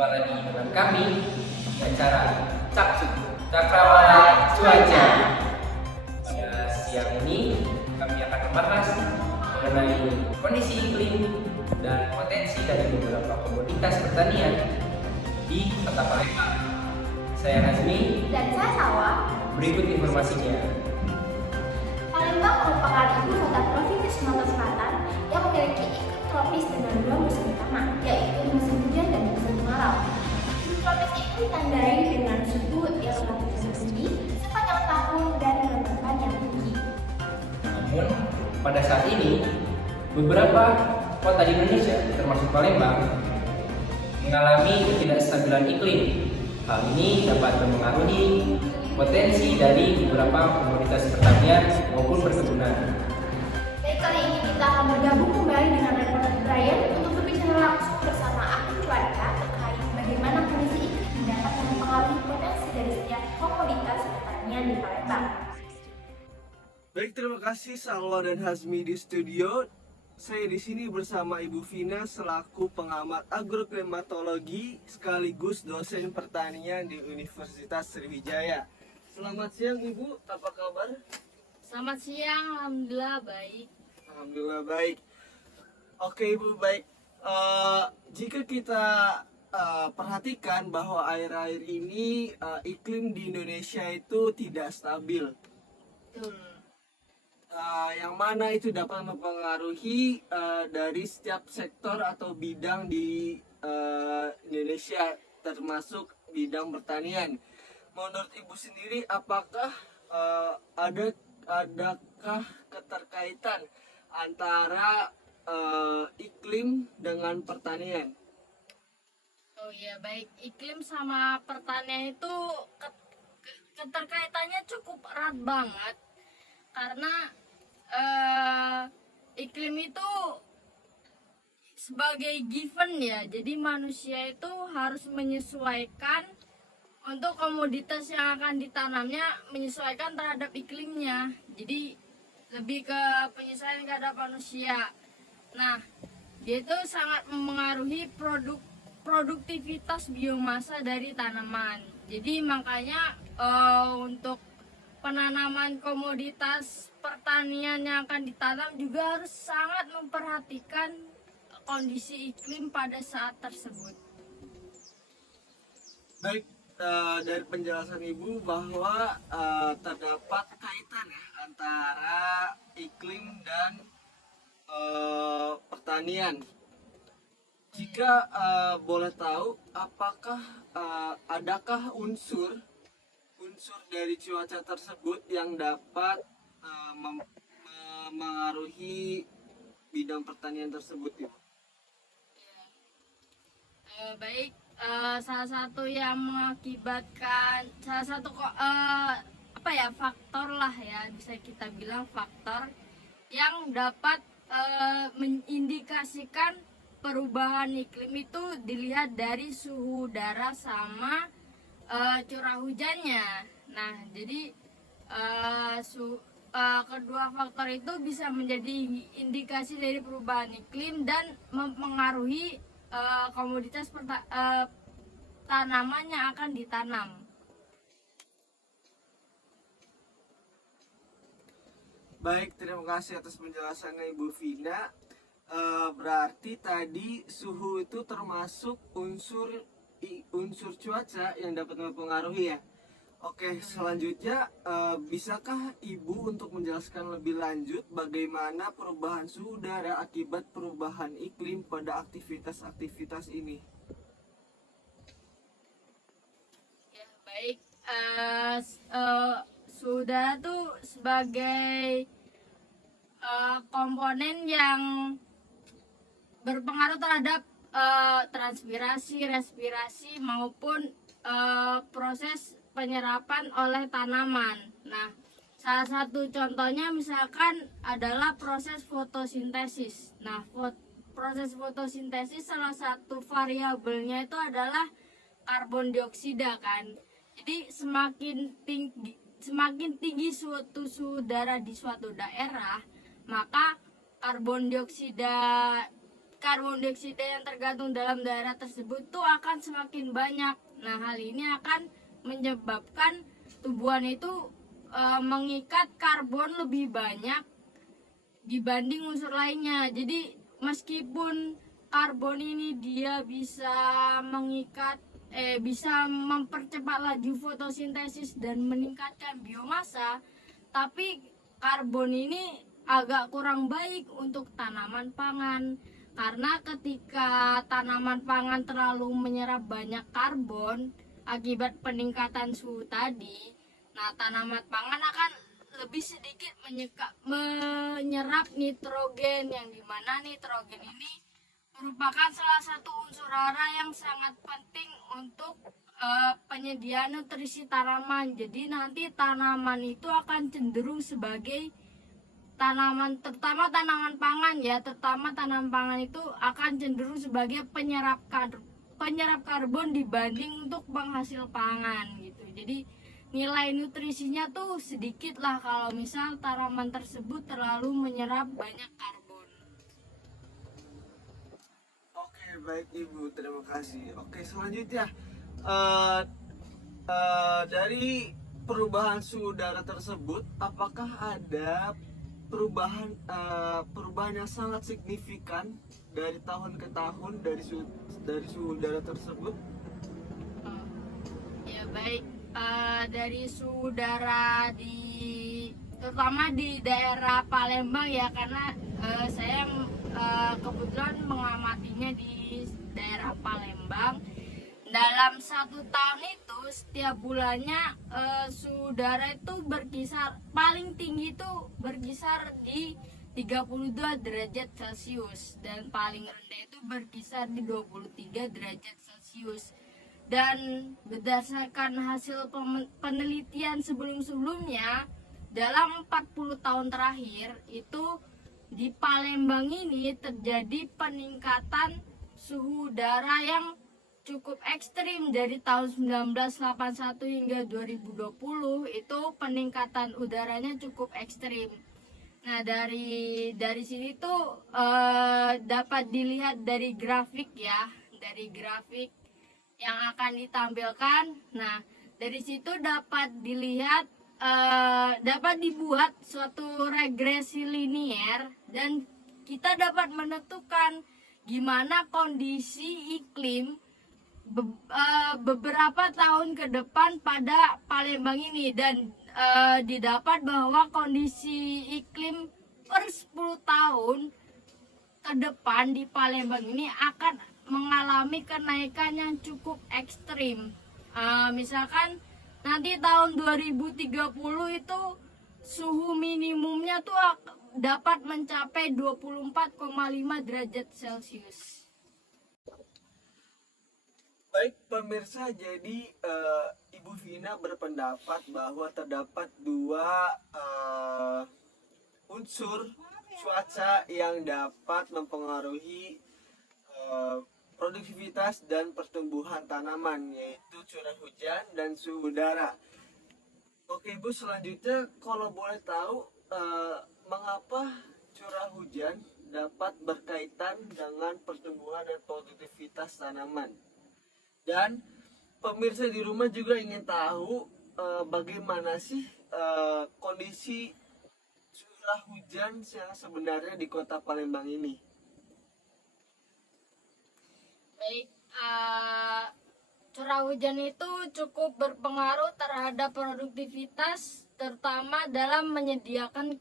Jumpa lagi dengan kami di acara Cakrawala Cuaca. Pada siang ini kami akan membahas mengenai kondisi iklim dan potensi dari beberapa komoditas pertanian di Kota Palembang. Saya Hazmi Dan saya Sawa. Berikut informasinya. Palembang merupakan ibu kota provinsi Sumatera Selatan yang memiliki iklim tropis dengan dua musim utama, yaitu musim hujan dan musim kemarau. Iklim tropis ini ditandai dengan suhu yang relatif tinggi sepanjang tahun dan kelembapan yang tinggi. Namun, pada saat ini, beberapa kota di Indonesia, termasuk Palembang, mengalami ketidakstabilan iklim. Hal ini dapat mempengaruhi potensi dari beberapa komoditas pertanian maupun perkebunan. Baik, kali ini kita akan bergabung kembali dengan reporter Brian untuk berbicara langsung bersama ahli cuaca terkait bagaimana kondisi iklim dapat mempengaruhi potensi dari setiap komoditas pertanian di Palembang. Baik, terima kasih Salwa dan Hazmi di studio. Saya di sini bersama Ibu Vina selaku pengamat agroklimatologi sekaligus dosen pertanian di Universitas Sriwijaya. Selamat siang Ibu, apa kabar? Selamat siang, alhamdulillah baik. Alhamdulillah baik. Oke Ibu, baik. Jika kita perhatikan bahwa akhir-akhir ini iklim di Indonesia itu tidak stabil. Betul. Yang mana itu dapat mempengaruhi dari setiap sektor atau bidang di Indonesia, termasuk bidang pertanian. Menurut Ibu sendiri, apakah adakah keterkaitan antara iklim dengan pertanian? Oh iya, baik. Iklim sama pertanian itu keterkaitannya cukup erat banget karena iklim itu sebagai given ya. Jadi manusia itu harus menyesuaikan untuk komoditas yang akan ditanamnya, menyesuaikan terhadap iklimnya. Jadi lebih ke penyesuaian terhadap manusia. Nah, dia itu sangat memengaruhi produktivitas biomasa dari tanaman. Jadi makanya untuk penanaman komoditas pertanian yang akan ditanam juga harus sangat memperhatikan kondisi iklim pada saat tersebut. Baik, dari penjelasan Ibu bahwa terdapat kaitan ya antara iklim dan pertanian. Jika boleh tahu, apakah adakah unsur dari cuaca tersebut yang dapat memengaruhi bidang pertanian tersebut, Ibu? Baik, salah satu yang mengakibatkan faktor lah ya, bisa kita bilang faktor yang dapat mengindikasikan perubahan iklim itu dilihat dari suhu udara sama curah hujannya. Nah, jadi kedua faktor itu bisa menjadi indikasi dari perubahan iklim dan mempengaruhi komoditas tanaman yang akan ditanam. Baik, terima kasih atas penjelasannya Ibu Vina. Berarti tadi suhu itu termasuk unsur cuaca yang dapat mempengaruhi ya. Oke, selanjutnya bisakah Ibu untuk menjelaskan lebih lanjut bagaimana perubahan suhu udara akibat perubahan iklim pada aktivitas-aktivitas ini? Ya, baik. Suhu udara tuh sebagai komponen yang berpengaruh terhadap transpirasi, respirasi maupun proses penyerapan oleh tanaman. Nah, salah satu contohnya misalkan adalah proses fotosintesis. Nah, proses fotosintesis salah satu variabelnya itu adalah karbon dioksida kan. Jadi semakin tinggi suhu udara di suatu daerah, maka karbon dioksida karbon dioksida yang tergantung dalam daerah tersebut tuh akan semakin banyak. Nah, hal ini akan menyebabkan tumbuhan itu mengikat karbon lebih banyak dibanding unsur lainnya. Jadi meskipun karbon ini dia bisa mengikat bisa mempercepat laju fotosintesis dan meningkatkan biomasa, tapi karbon ini agak kurang baik untuk tanaman pangan. Karena ketika tanaman pangan terlalu menyerap banyak karbon akibat peningkatan suhu tadi, nah tanaman pangan akan lebih sedikit menyerap nitrogen, yang dimana nitrogen ini merupakan salah satu unsur hara yang sangat penting untuk penyediaan nutrisi tanaman. Jadi nanti tanaman itu akan cenderung sebagai tanaman, terutama tanaman pangan ya, terutama tanaman pangan itu akan cenderung sebagai penyerap karbon dibanding untuk penghasil pangan gitu. Jadi nilai nutrisinya tuh sedikit lah kalau misal tanaman tersebut terlalu menyerap banyak karbon. Oke, baik Ibu, terima kasih. Oke, selanjutnya dari perubahan suhu udara tersebut, apakah ada perubahan yang sangat signifikan dari tahun ke tahun dari suhu udara tersebut? Ya baik, dari suhu udara terutama di daerah Palembang ya, karena saya kebetulan mengamatinya di daerah Palembang. Dalam 1 tahun itu setiap bulannya suhu udara itu berkisar, paling tinggi itu berkisar di 32 derajat Celcius dan paling rendah itu berkisar di 23 derajat Celcius. Dan berdasarkan hasil penelitian sebelum-sebelumnya, dalam 40 tahun terakhir itu di Palembang ini terjadi peningkatan suhu udara yang cukup ekstrim. Dari tahun 1981 hingga 2020 itu peningkatan udaranya cukup ekstrim. Nah, dari sini tuh dapat dilihat dari grafik ya, dari grafik yang akan ditampilkan. Nah, dari situ dapat dilihat dapat dibuat suatu regresi linier dan kita dapat menentukan gimana kondisi iklim beberapa tahun ke depan pada Palembang ini. Dan didapat bahwa kondisi iklim per 10 tahun ke depan di Palembang ini akan mengalami kenaikan yang cukup ekstrim. Misalkan nanti tahun 2030 itu suhu minimumnya tuh dapat mencapai 24,5 derajat Celcius. Baik pemirsa, jadi Ibu Vina berpendapat bahwa terdapat 2 unsur cuaca yang dapat mempengaruhi produktivitas dan pertumbuhan tanaman, yaitu curah hujan dan suhu udara. Oke Ibu, selanjutnya kalau boleh tahu mengapa curah hujan dapat berkaitan dengan pertumbuhan dan produktivitas tanaman? Dan pemirsa di rumah juga ingin tahu bagaimana sih kondisi curah hujan yang sebenarnya di kota Palembang ini. Baik, curah hujan itu cukup berpengaruh terhadap produktivitas, terutama dalam menyediakan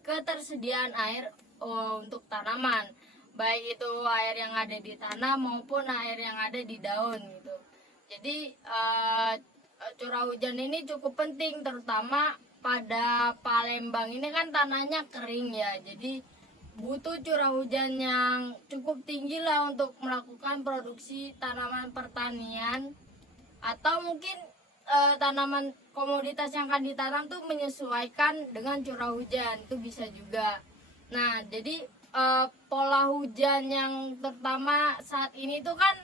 ketersediaan air untuk tanaman, baik itu air yang ada di tanah maupun air yang ada di daun gitu. Jadi curah hujan ini cukup penting, terutama pada Palembang ini kan tanahnya kering ya, jadi butuh curah hujan yang cukup tinggi lah untuk melakukan produksi tanaman pertanian, atau mungkin tanaman komoditas yang akan ditanam tuh menyesuaikan dengan curah hujan, itu bisa juga. Nah, jadi pola hujan yang terutama saat ini tuh kan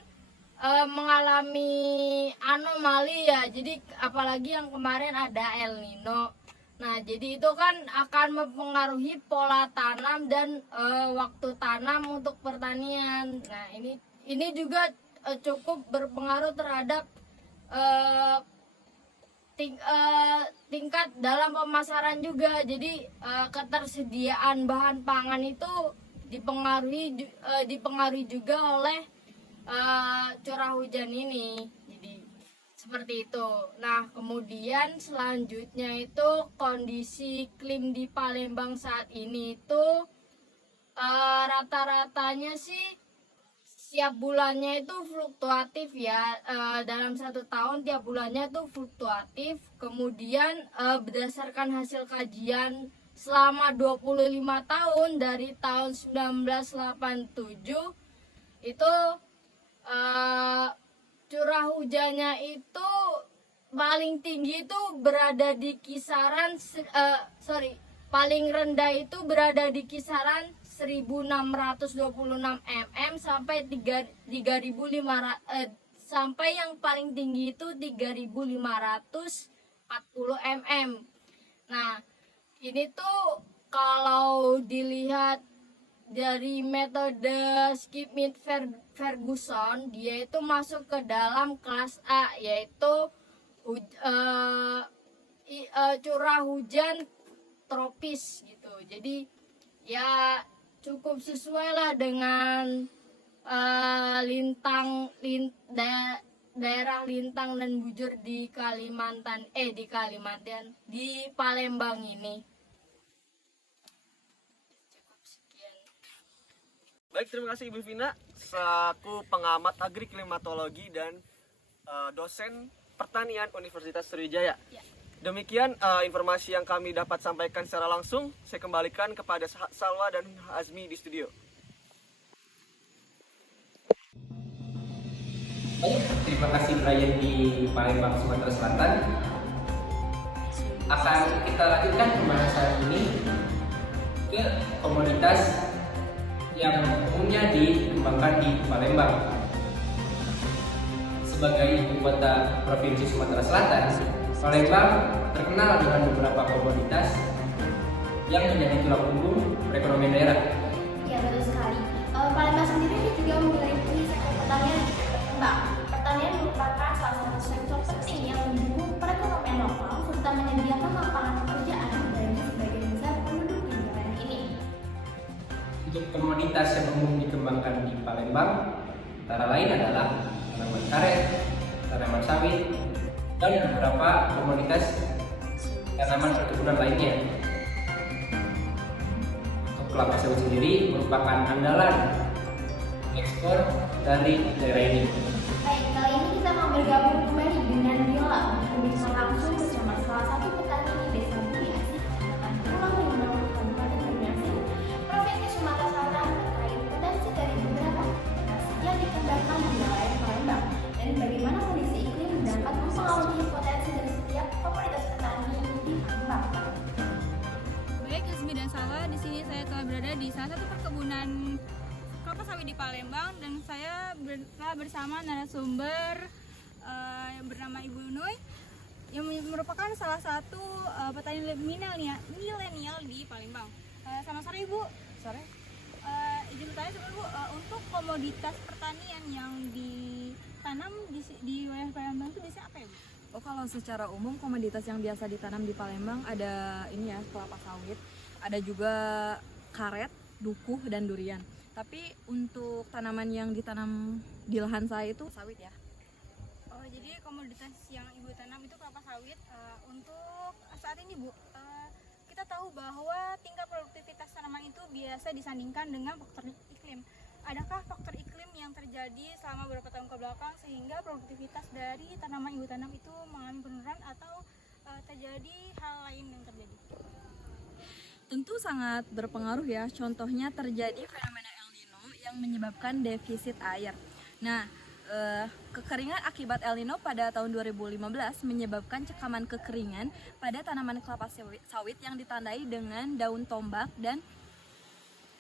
mengalami anomali ya. Jadi apalagi yang kemarin ada El Nino. Nah, jadi itu kan akan mempengaruhi pola tanam dan waktu tanam untuk pertanian. Nah, ini juga cukup berpengaruh terhadap eh, tingkat dalam pemasaran juga. Jadi ketersediaan bahan pangan itu dipengaruhi juga oleh curah hujan ini. Jadi seperti itu. Nah, kemudian selanjutnya itu kondisi iklim di Palembang saat ini itu rata-ratanya sih tiap bulannya itu fluktuatif ya. Dalam satu tahun tiap bulannya itu fluktuatif. Kemudian berdasarkan hasil kajian selama 25 tahun dari tahun 1987 itu curah hujannya itu paling tinggi itu berada di kisaran paling rendah itu berada di kisaran 1626 mm sampai 3500 sampai yang paling tinggi itu 3540 mm. Nah, ini tuh kalau dilihat dari metode Schmidt Ferguson, dia itu masuk ke dalam kelas A, yaitu curah hujan tropis gitu. Jadi ya cukup sesuai lah dengan daerah Lintang dan Bujur di di Palembang ini. Baik, terima kasih Ibu Vina selaku pengamat agriklimatologi dan dosen pertanian Universitas Sriwijaya. Ya. Demikian informasi yang kami dapat sampaikan secara langsung. Saya kembalikan kepada Salwa dan Azmi di studio. Baik, terima kasih Brian di Palembang, Sumatera Selatan. Akan kita lanjutkan pembahasan ini ke komoditas yang umumnya dikembangkan di Palembang. Sebagai ibu kota Provinsi Sumatera Selatan, Palembang terkenal dengan beberapa komoditas yang menjadi tulang punggung perekonomian daerah. Ya, betul sekali. Palembang sendiri juga memiliki sektor pertanian yang cukup berkembang. Pertanian merupakan salah satu sektor penting yang mendukung perekonomian lokal serta menyediakan lapangan pekerjaan bagi sebagian besar penduduk di wilayah ini. Untuk komoditas yang umum dikembangkan di Palembang, antara lain adalah tanaman karet, tanaman sawit, dan beberapa komoditas tanaman perkebunan lainnya. Untuk kelapa sawit sendiri merupakan andalan ekspor dari daerah ini. Baik, kali ini kita mau bergabung kembali dengan Viola untuk berbincang langsung bersama salah satu petani di Desa Bumi Asih, Kecamatan Pulau Limbang, Kabupaten Bumi Asih, Provinsi Sumatera Selatan terkait potensi dari beberapa komoditas yang dikembangkan di wilayah Palembang dan bagaimana kondisi iklim dapat mempengaruhi potensi dari setiap komoditas petani di Palembang. Baik, Azmi dan Salwa, di sini saya telah berada di salah satu perkebunan kelapa sawit di Palembang dan saya telah bersama narasumber yang bernama Ibu Nuy yang merupakan salah satu petani milenial di Palembang. Selamat sore Ibu. Sore. Izin bertanya sama Bu, untuk komoditas pertanian yang ditanam di wilayah Palembang itu biasanya apa ya Bu? Oh, kalau secara umum komoditas yang biasa ditanam di Palembang ada ini ya, kelapa sawit, ada juga karet, dukuh, dan durian. Tapi untuk tanaman yang ditanam di lahan saya itu sawit ya. Oh, jadi komoditas yang Ibu tanam itu kelapa sawit. Untuk saat ini Bu, kita tahu bahwa tingkat produktivitas tanaman itu biasa disandingkan dengan faktor iklim. Adakah faktor iklim yang terjadi selama beberapa tahun ke belakang sehingga produktivitas dari tanaman Ibu tanam itu mengalami penurunan atau terjadi hal lain yang terjadi? Tentu sangat berpengaruh ya. Contohnya terjadi fenomena El Nino yang menyebabkan defisit air. Nah, kekeringan akibat El Nino pada tahun 2015 menyebabkan cekaman kekeringan pada tanaman kelapa sawit yang ditandai dengan daun tombak dan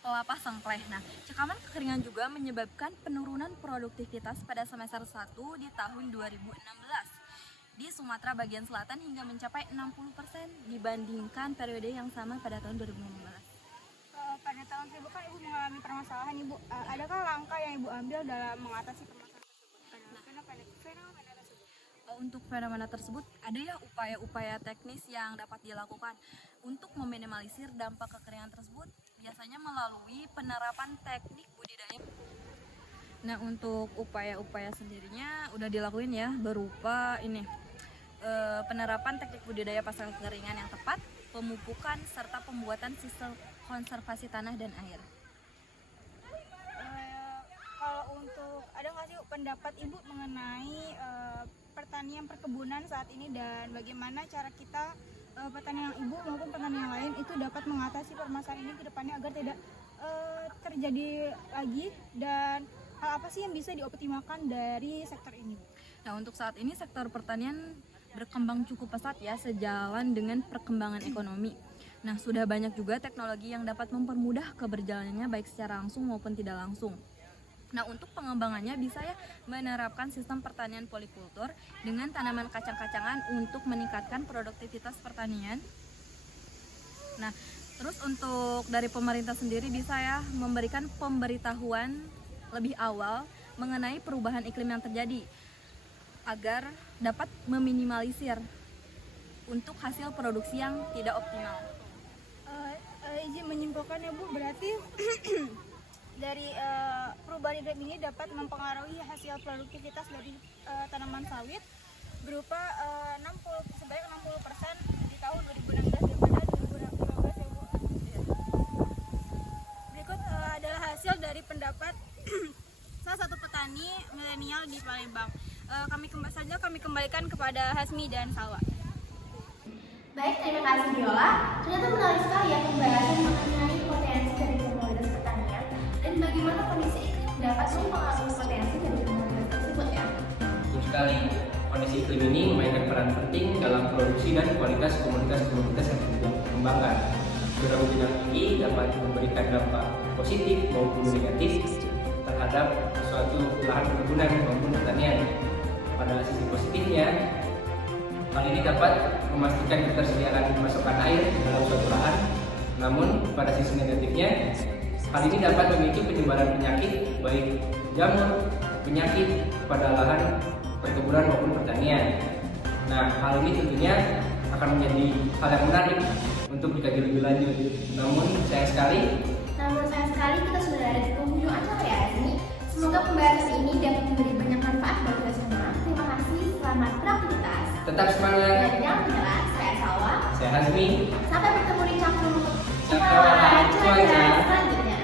kelapa sengkleh. Nah, cekaman kekeringan juga menyebabkan penurunan produktivitas pada semester 1 di tahun 2016. di Sumatera bagian selatan hingga mencapai 60% dibandingkan periode yang sama pada tahun 2015. Pada tahun 1000 kan Ibu mengalami permasalahan Ibu. Adakah langkah yang Ibu ambil dalam mengatasi permasalahan tersebut? Fenomena tersebut. Untuk fenomena tersebut ada ya upaya-upaya teknis yang dapat dilakukan untuk meminimalisir dampak kekeringan tersebut, biasanya melalui penerapan teknik budidaya. Nah, untuk upaya-upaya sendirinya udah dilakuin ya, berupa ini penerapan teknik budidaya pasca kekeringan yang tepat, pemupukan serta pembuatan sistem konservasi tanah dan air. Kalau untuk ada nggak sih pendapat Ibu mengenai pertanian perkebunan saat ini dan bagaimana cara kita petani yang Ibu maupun petani yang lain itu dapat mengatasi permasalahan ini ke depannya agar tidak terjadi lagi, dan hal apa sih yang bisa dioptimalkan dari sektor ini? Nah, untuk saat ini sektor pertanian berkembang cukup pesat ya, sejalan dengan perkembangan ekonomi. Nah, sudah banyak juga teknologi yang dapat mempermudah keberjalanannya baik secara langsung maupun tidak langsung. Nah, untuk pengembangannya bisa ya menerapkan sistem pertanian polikultur dengan tanaman kacang-kacangan untuk meningkatkan produktivitas pertanian. Nah, terus untuk dari pemerintah sendiri bisa ya memberikan pemberitahuan lebih awal mengenai perubahan iklim yang terjadi agar dapat meminimalisir untuk hasil produksi yang tidak optimal. Izin menyimpulkan ya Bu, berarti dari perubahan iklim ini dapat mempengaruhi hasil produktivitas dari tanaman sawit berupa sebanyak 60% di tahun 2016 daripada 2015 ya Bu. Berikut adalah hasil dari pendapat salah satu petani milenial di Palembang. Kami kembalikan kepada Hasmi dan Salwa. Baik, terima kasih Viola. Ternyata menarik sekali ya pembahasan mengenai potensi dari komoditas pertanian dan bagaimana kondisi iklim dapat mempengaruhi potensi dari komoditas tersebut ya. Betul sekali. Kondisi iklim ini memainkan peran penting dalam produksi dan kualitas komoditas-komoditas yang dikembangkan. Curah hujan yang tinggi dapat memberikan dampak positif maupun negatif terhadap suatu lahan perkebunan maupun pertanian. Pada sisi positifnya, hal ini dapat memastikan ketersediaan pasokan air dalam suatu lahan. Namun pada sisi negatifnya, hal ini dapat memicu penyebaran penyakit baik jamur penyakit pada lahan perkebunan maupun pertanian. Nah, hal ini tentunya akan menjadi hal yang menarik untuk dikaji lebih lanjut. Namun sayang sekali kita sudah ada di penghujung acara ya ini. Semoga pembahasan ini dapat memberi banyak manfaat bagi kita semua. Terima kasih, selamat beraktivitas. tetap semangat. Dan jangan menyerah, saya Salwa. Saya Hasmi. Sampai bertemu di campur Cakrawala Cuaca. selanjutnya.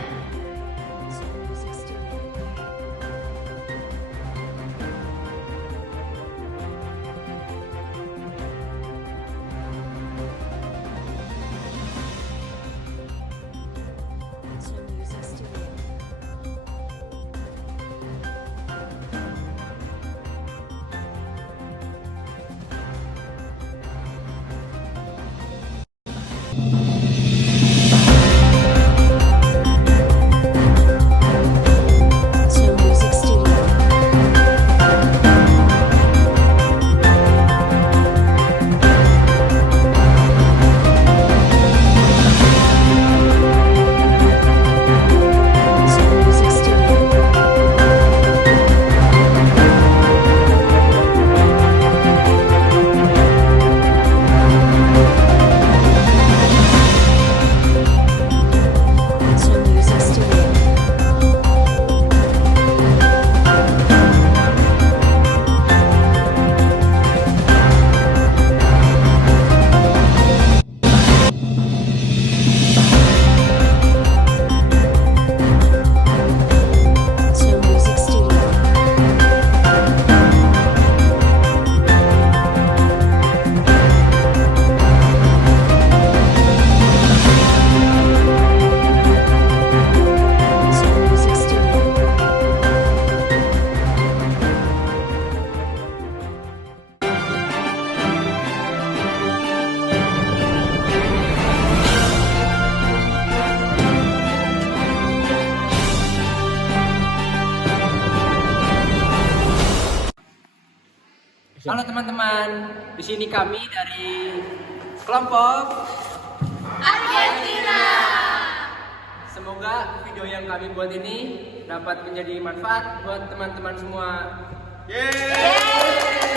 Halo teman-teman, di sini kami dari kelompok Argentina. Semoga video yang kami buat ini dapat menjadi manfaat buat teman-teman semua. Yeay!